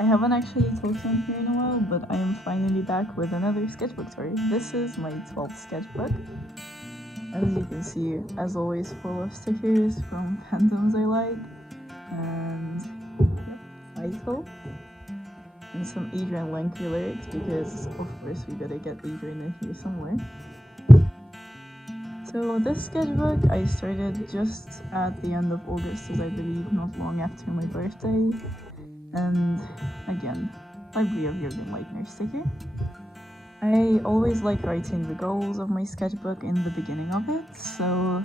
I haven't actually talked on here in a while, but I am finally back with another sketchbook story. This is my 12th sketchbook. As you can see, as always, full of stickers from fandoms I like, and title, and some Adrian Lenker lyrics, because of course we gotta get Adrian in here somewhere. So this sketchbook I started just at the end of August, as I believe not long after my birthday. And again, Library of Jürgen Leitner sticker. I always like writing the goals of my sketchbook in the beginning of it, so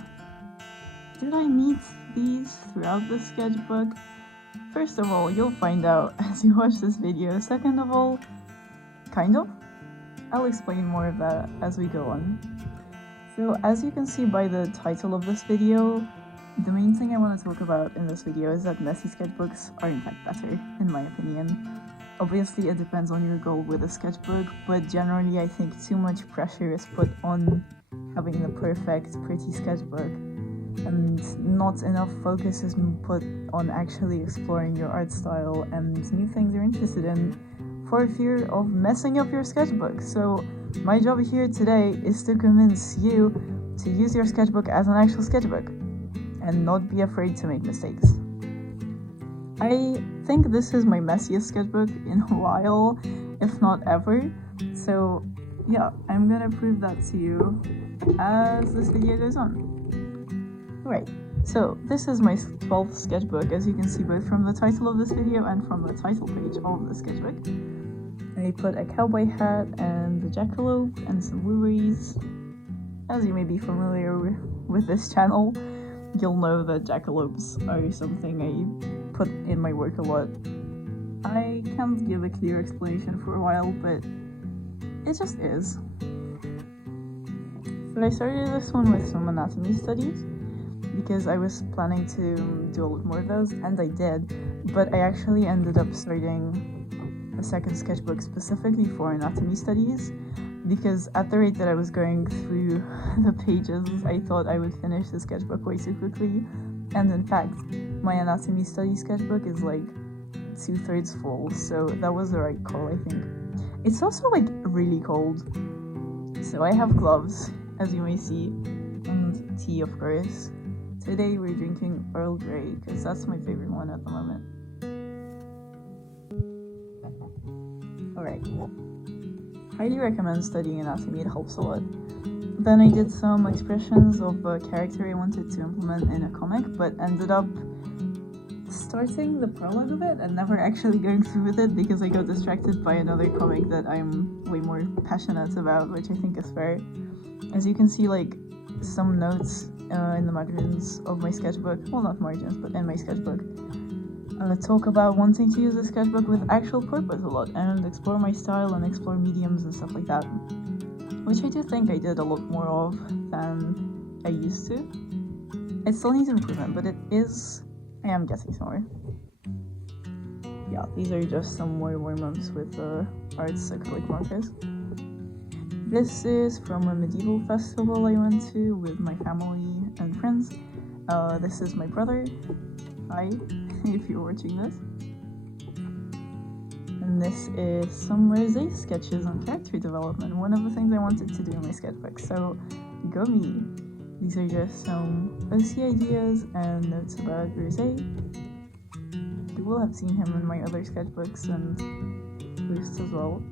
did I meet these throughout the sketchbook? First of all, you'll find out as you watch this video. Second of all, kind of. I'll explain more of that as we go on. So as you can see by the title of this video, the main thing I want to talk about in this video is that messy sketchbooks are in fact better, in my opinion. Obviously it depends on your goal with a sketchbook, but generally I think too much pressure is put on having the perfect, pretty sketchbook, and not enough focus is put on actually exploring your art style and new things you're interested in, for fear of messing up your sketchbook. So my job here today is to convince you to use your sketchbook as an actual sketchbook and not be afraid to make mistakes. I think this is my messiest sketchbook in a while, if not ever, so yeah, I'm gonna prove that to you as this video goes on. Alright, so this is my 12th sketchbook, as you can see both from the title of this video and from the title page of the sketchbook. I put a cowboy hat and a jackalope and some blueberries. As you may be familiar with this channel, you'll know that jackalopes are something I put in my work a lot. I can't give a clear explanation for a while, but it just is. So I started this one with some anatomy studies, because I was planning to do a lot more of those, and I did, but I actually ended up starting a second sketchbook specifically for anatomy studies, because at the rate that I was going through the pages, I thought I would finish the sketchbook way too quickly, and in fact, my anatomy study sketchbook is like 2/3 full, so that was the right call, I think. It's also like really cold, so I have gloves, as you may see, and tea of course. Today we're drinking Earl Grey, because that's my favorite one at the moment. Alright. Highly recommend studying anatomy, it helps a lot. Then I did some expressions of a character I wanted to implement in a comic, but ended up starting the prologue of it and never actually going through with it because I got distracted by another comic that I'm way more passionate about, which I think is fair. As you can see, like, some notes in the margins of my sketchbook, well, not margins, but in my sketchbook, talk about wanting to use a sketchbook with actual purpose a lot and explore my style and explore mediums and stuff like that, which I do think I did a lot more of than I used to. It still needs improvement, but I am getting somewhere. Yeah, these are just some more warm-ups with arts acrylic markers. This is from a medieval festival I went to with my family and friends. This is my brother. Hi, if you're watching this. And this is some rosé sketches on character development, one of the things I wanted to do in my sketchbook, so go me! These are just some OC ideas and notes about rosé. You will have seen him in my other sketchbooks and posts as well.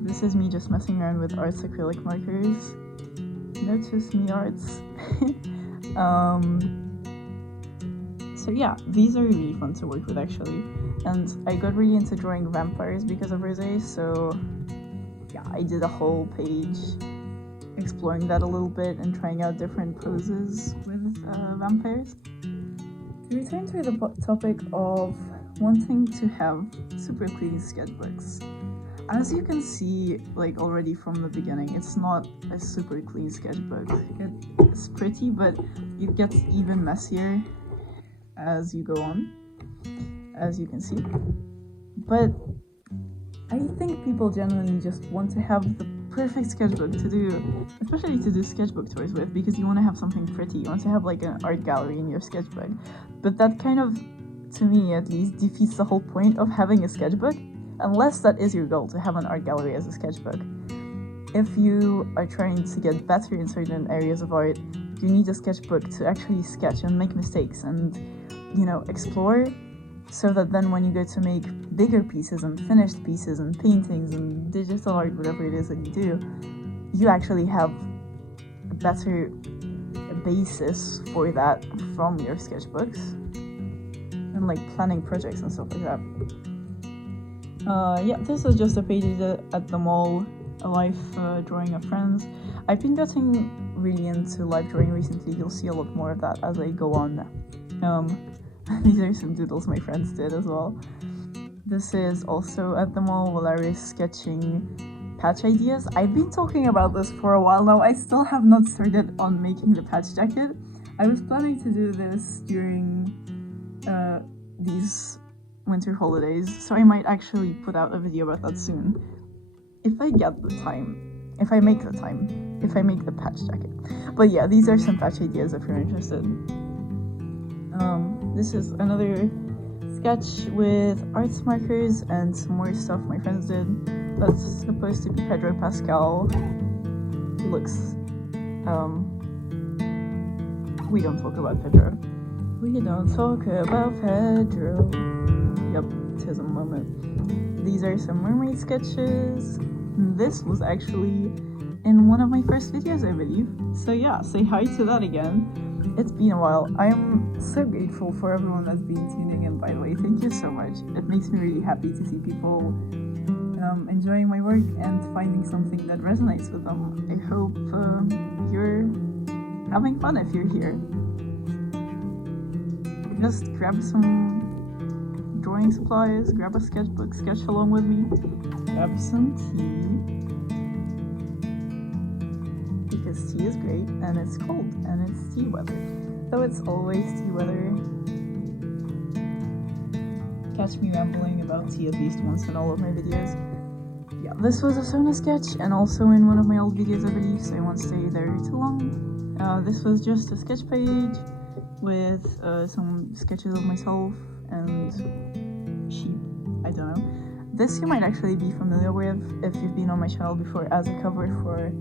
This is me just messing around with arts acrylic markers. Notice me arts. So yeah, these are really fun to work with actually. And I got really into drawing vampires because of rosé, so yeah, I did a whole page exploring that a little bit and trying out different poses with vampires. To return to the topic of wanting to have super clean sketchbooks. As you can see, like already from the beginning, it's not a super clean sketchbook. It's pretty, but it gets even messier as you go on, as you can see. But I think people generally just want to have the perfect sketchbook to do, especially to do sketchbook tours with, because you want to have something pretty. You want to have like an art gallery in your sketchbook. But that kind of, to me at least, defeats the whole point of having a sketchbook, unless that is your goal, to have an art gallery as a sketchbook. If you are trying to get better in certain areas of art, you need a sketchbook to actually sketch and make mistakes and, explore, so that then when you go to make bigger pieces and finished pieces and paintings and digital art, whatever it is that you do, you actually have a better basis for that from your sketchbooks and like planning projects and stuff like that. This is just a page at the mall, a life drawing of friends. I've been getting really into life drawing recently. You'll see a lot more of that as I go on. These are some doodles my friends did as well. This is also at the mall while I was sketching patch ideas. I've been talking about this for a while now. I still have not started on making the patch jacket. I was planning to do this during these winter holidays, so I might actually put out a video about that soon. If I get the time, if I make the patch jacket. But yeah, these are some patch ideas if you're interested. This is another sketch with arts markers and some more stuff my friends did. That's supposed to be Pedro Pascal. He looks, we don't talk about Pedro. We don't talk about Pedro. Yep, tis a moment. These are some mermaid sketches. This was actually in one of my first videos, I believe. So yeah, say hi to that again. It's been a while. I am so grateful for everyone that's been tuning in, by the way. Thank you so much. It makes me really happy to see people enjoying my work and finding something that resonates with them. I hope you're having fun if you're here. Just grab some drawing supplies, grab a sketchbook, sketch along with me, grab some tea, because tea is great and it's cold and it's tea weather. Though it's always tea weather. Catch me rambling about tea at least once in all of my videos. Yeah, this was a Sona sketch and also in one of my old videos, I believe, so I won't stay there too long. This was just a sketch page with some sketches of myself and sheep, I don't know. This you might actually be familiar with if you've been on my channel before as a cover for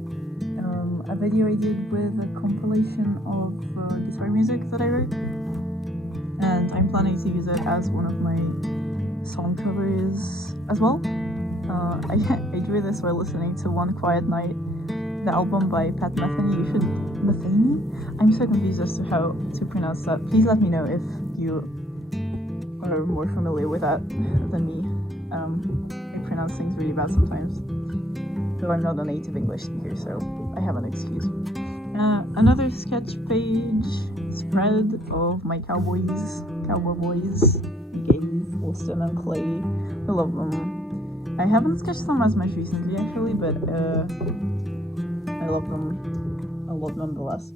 a video I did with a compilation of guitar music that I wrote. And I'm planning to use it as one of my song covers as well. I drew this while listening to One Quiet Night, the album by Pat Metheny. Metheny? I'm so confused as to how to pronounce that. Please let me know if you are more familiar with that than me. I pronounce things really bad sometimes, though I'm not a native English speaker, so I have an excuse. Another sketch page spread of my cowboy boys, gays, Austin and Clay. I love them. I haven't sketched them as much recently actually, but I love them a lot nonetheless.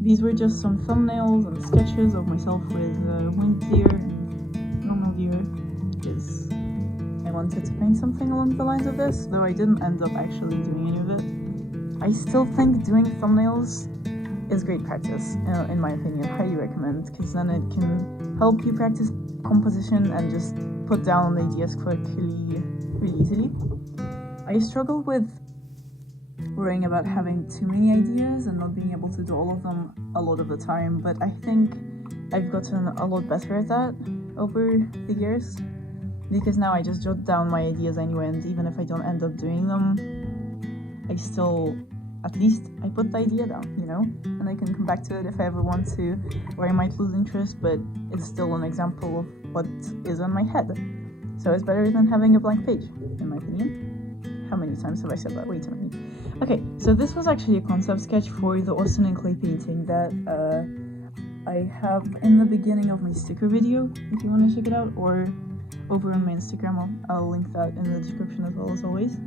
These were just some thumbnails and sketches of myself with winged deer, normal deer, because I wanted to paint something along the lines of this, though I didn't end up actually doing any of it. I still think doing thumbnails is great practice, in my opinion. Highly recommend, because then it can help you practice composition and just put down ideas quickly, really easily. I struggle with worrying about having too many ideas and not being able to do all of them a lot of the time, but I think I've gotten a lot better at that over the years, because now I just jot down my ideas anyway, and even if I don't end up doing them, I still, at least I put the idea down, and I can come back to it if I ever want to, or I might lose interest, but it's still an example of what is in my head. So it's better than having a blank page, in my opinion. How many times have I said that? Way too many. Okay, so this was actually a concept sketch for the Austin and Clay painting that I have in the beginning of my sticker video, if you want to check it out, or over on my Instagram. I'll link that in the description as well as always.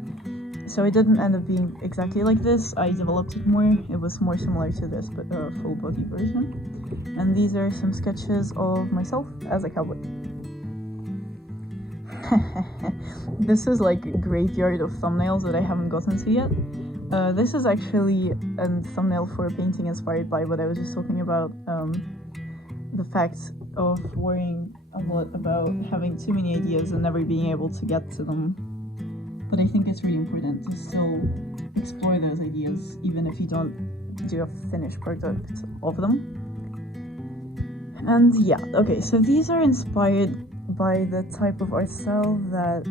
So it didn't end up being exactly like this. I developed it more. It was more similar to this, but a full body version. And these are some sketches of myself as a cowboy. This is like a graveyard of thumbnails that I haven't gotten to yet. This is actually a thumbnail for a painting inspired by what I was just talking about. the fact of worrying a lot about having too many ideas and never being able to get to them. But I think it's really important to still explore those ideas, even if you don't do a finished product of them. And yeah, okay, so these are inspired by the type of art style that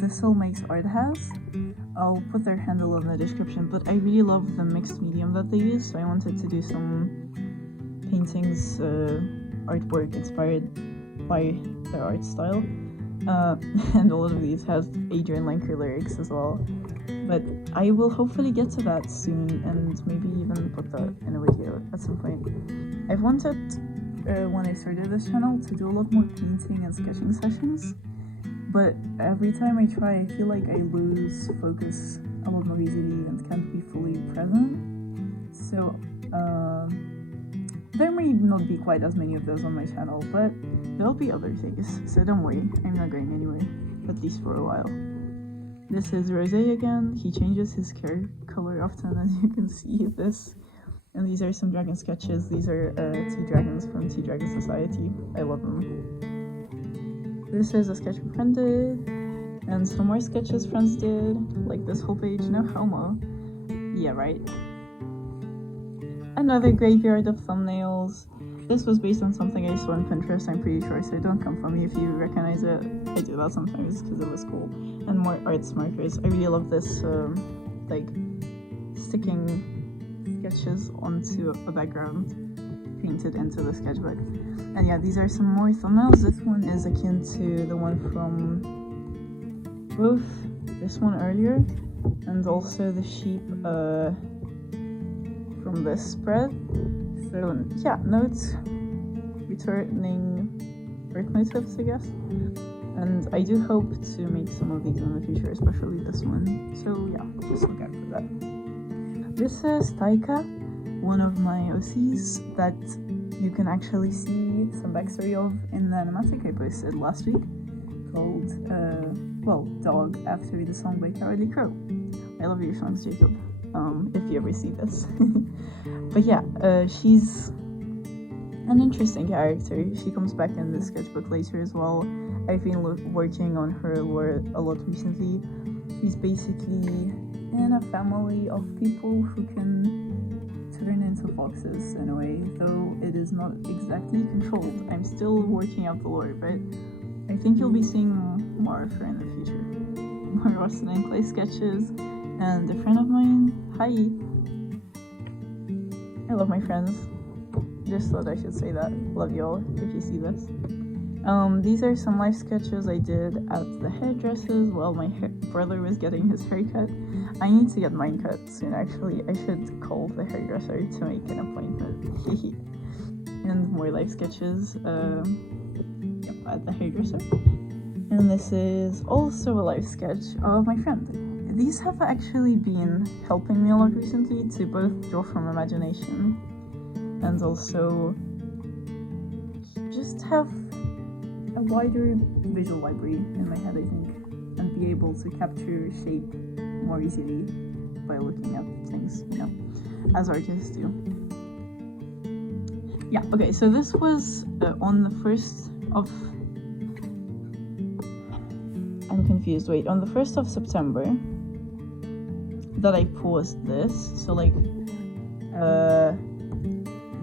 Thistle Makes Art has. I'll put their handle in the description, but I really love the mixed medium that they use, so I wanted to do some paintings, artwork inspired by their art style. And a lot of these have Adrian Lenker lyrics as well. But I will hopefully get to that soon and maybe even put that in a video at some point. I've wanted, when I started this channel, to do a lot more painting and sketching sessions, but every time I try, I feel like I lose focus a lot more easily and can't be fully present. So there may not be quite as many of those on my channel, but there'll be other things, so don't worry, I'm not going anywhere, at least for a while. This is Rosé again. He changes his hair color often, as you can see this. And these are some dragon sketches. These are Tea Dragons from Tea Dragon Society. I love them. This is a sketch my friend did, and some more sketches friends did, like this whole page. No homo. Yeah, right. Another graveyard of thumbnails. This was based on something I saw on Pinterest, I'm pretty sure, so don't come for me if you recognize it. I do that sometimes because it was cool. And more arts markers. I really love this, like, sticking sketches onto a background painted into the sketchbook. And yeah, these are some more thumbnails. This one is akin to the one from both this one earlier and also the sheep from this spread. So yeah, notes, returning art motifs, I guess. And I do hope to make some of these in the future, especially this one. So yeah, just look out for that. This is Taika, one of my OCs that you can actually see some backstory of in the animatic I posted last week called, Dog, after the song by Cara. I love your songs, Jacob, if you ever see this. But yeah, she's an interesting character. She comes back in the sketchbook later as well. I've been working on her lore a lot recently. She's basically in a family of people who can turn into foxes in a way, though it is not exactly controlled. I'm still working out the lore, but I think you'll be seeing more of her in the future. More Austin and Clay sketches, and a friend of mine, hi! I love my friends. Just thought I should say that. Love y'all if you see this. These are some life sketches I did at the hairdressers while my brother was getting his haircut. I need to get mine cut soon, actually. I should call the hairdresser to make an appointment. And more life sketches at the hairdresser. And this is also a life sketch of my friend. These have actually been helping me a lot recently to both draw from imagination and also just have a wider visual library in my head, I think, and be able to capture shape more easily by looking at things, as artists do. Yeah, okay, so this was on the 1st of... I'm confused, wait, on the 1st of September that I paused this, so like,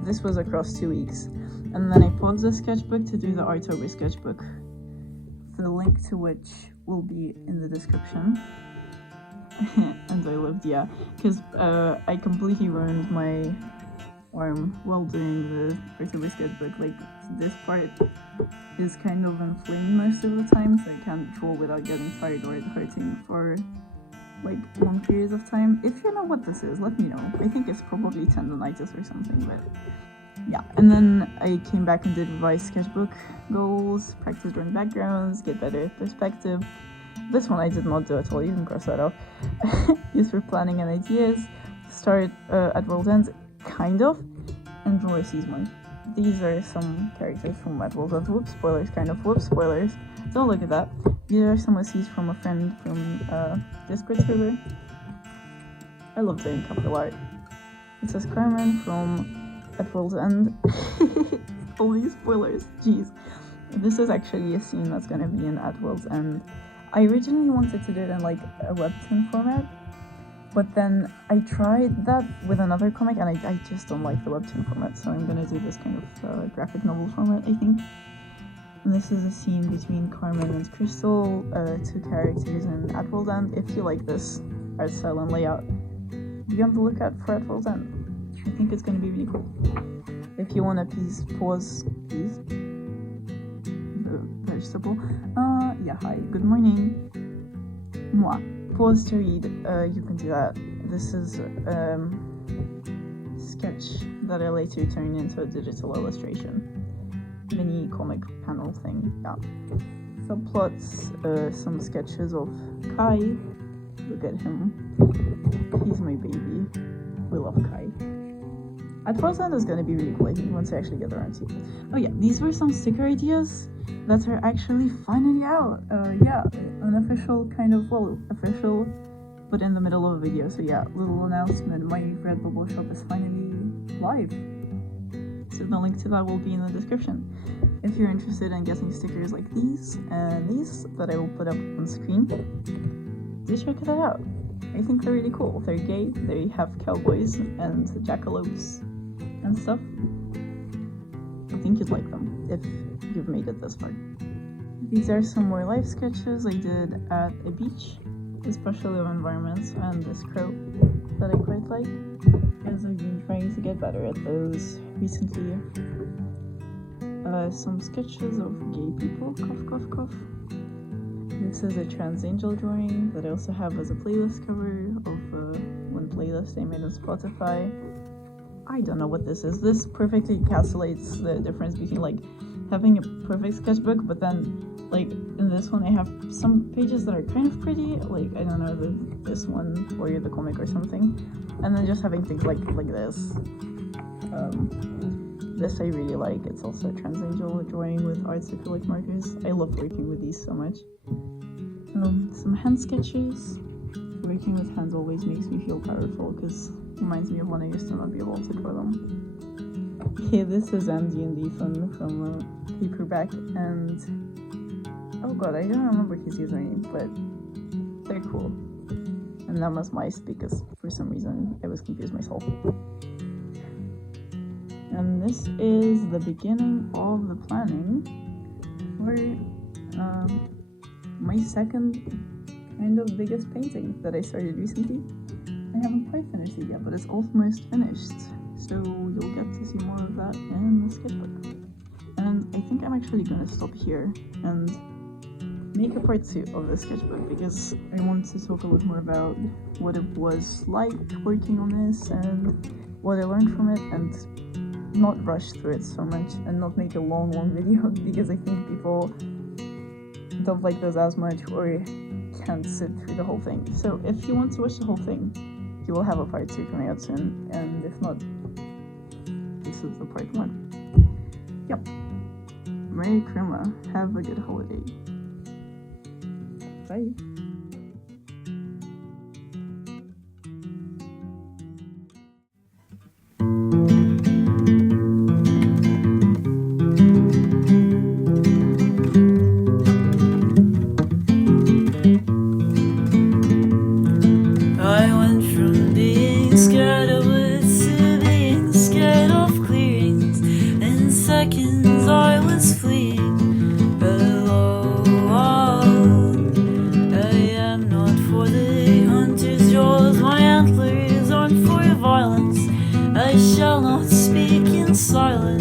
this was across 2 weeks. And then I paused the sketchbook to do the Artober sketchbook, the link to which will be in the description. And I lived, because I completely ruined my arm while doing the Artober sketchbook. Like, this part is kind of inflamed most of the time, so I can't draw without getting tired or it hurting for like long periods of time. If you know what this is, let me know. I think it's probably tendinitis or something, but yeah. And then I came back and did revised sketchbook goals, practice drawing backgrounds, get better at perspective. This one I did not do at all, you can cross that off. Use for planning and ideas, start at world end, kind of, and draw a season. These are some characters from At World's End. Whoops, spoilers, kind of. Whoops, spoilers. Don't look at that. These are some OCs from a friend from Discord server. I love doing capital art. It says Carmen from At World's End. All these spoilers, jeez. This is actually a scene that's gonna be in At World's End. I originally wanted to do it in like a webtoon format, but then I tried that with another comic and I just don't like the webtoon format, so I'm gonna do this kind of graphic novel format, I think. And this is a scene between Carmen and Crystal, two characters in At World's End. If you like this art style and layout, be on the lookout for At World's End. I think it's gonna be really cool. If you wanna pause, please. The vegetable. Yeah, hi, good morning. Moi. Pause to read, you can do that. This is sketch that I later turned into a digital illustration. Mini comic panel thing, yeah. Subplots, some sketches of Kai. Look at him. He's my baby. We love Kai. At first end is gonna be really cool, I think, once I actually get around to it. Oh yeah, these were some sticker ideas that are actually finally out. Yeah, an official kind of, well, official, but in the middle of a video. So yeah, little announcement, my Redbubble shop is finally live. So the link to that will be in the description. If you're interested in getting stickers like these and these that I will put up on screen, do check that out. I think they're really cool. They're gay, they have cowboys and jackalopes and stuff. I think you'd like them if you've made it this far. These are some more life sketches I did at a beach, especially of environments and this crow that I quite like, as I've been trying to get better at those recently. Some sketches of gay people, cough cough cough. This is a trans angel drawing that I also have as a playlist cover of one playlist I made on Spotify. I don't know what this is. This perfectly encapsulates the difference between like having a perfect sketchbook, but then like in this one I have some pages that are kind of pretty, like I don't know, this one or the comic or something, and then just having things like this. This I really like. It's also a trans angel drawing with arts acrylic markers. I love working with these so much. Some hand sketches. Working with hands always makes me feel powerful because it reminds me of when I used to not be able to draw them. Okay, this is D&D Fun from paperback, and oh god, I don't remember his username, but they're cool. And that was mice because for some reason I was confused myself. And this is the beginning of the planning for my second kind of biggest painting that I started recently. I haven't quite finished it yet, but it's almost finished, so you'll get to see more of that in the sketchbook. And I think I'm actually gonna stop here and make a part 2 of the sketchbook, because I want to talk a little more about what it was like working on this and what I learned from it, and not rush through it so much and not make a long video because I think people don't like those as much or can't sit through the whole thing. So if you want to watch the whole thing, you will have a part 2 coming out soon, and if not, this is the part 1. Yep. Merry Christmas. Have a good holiday. Bye. I shall not speak in silence.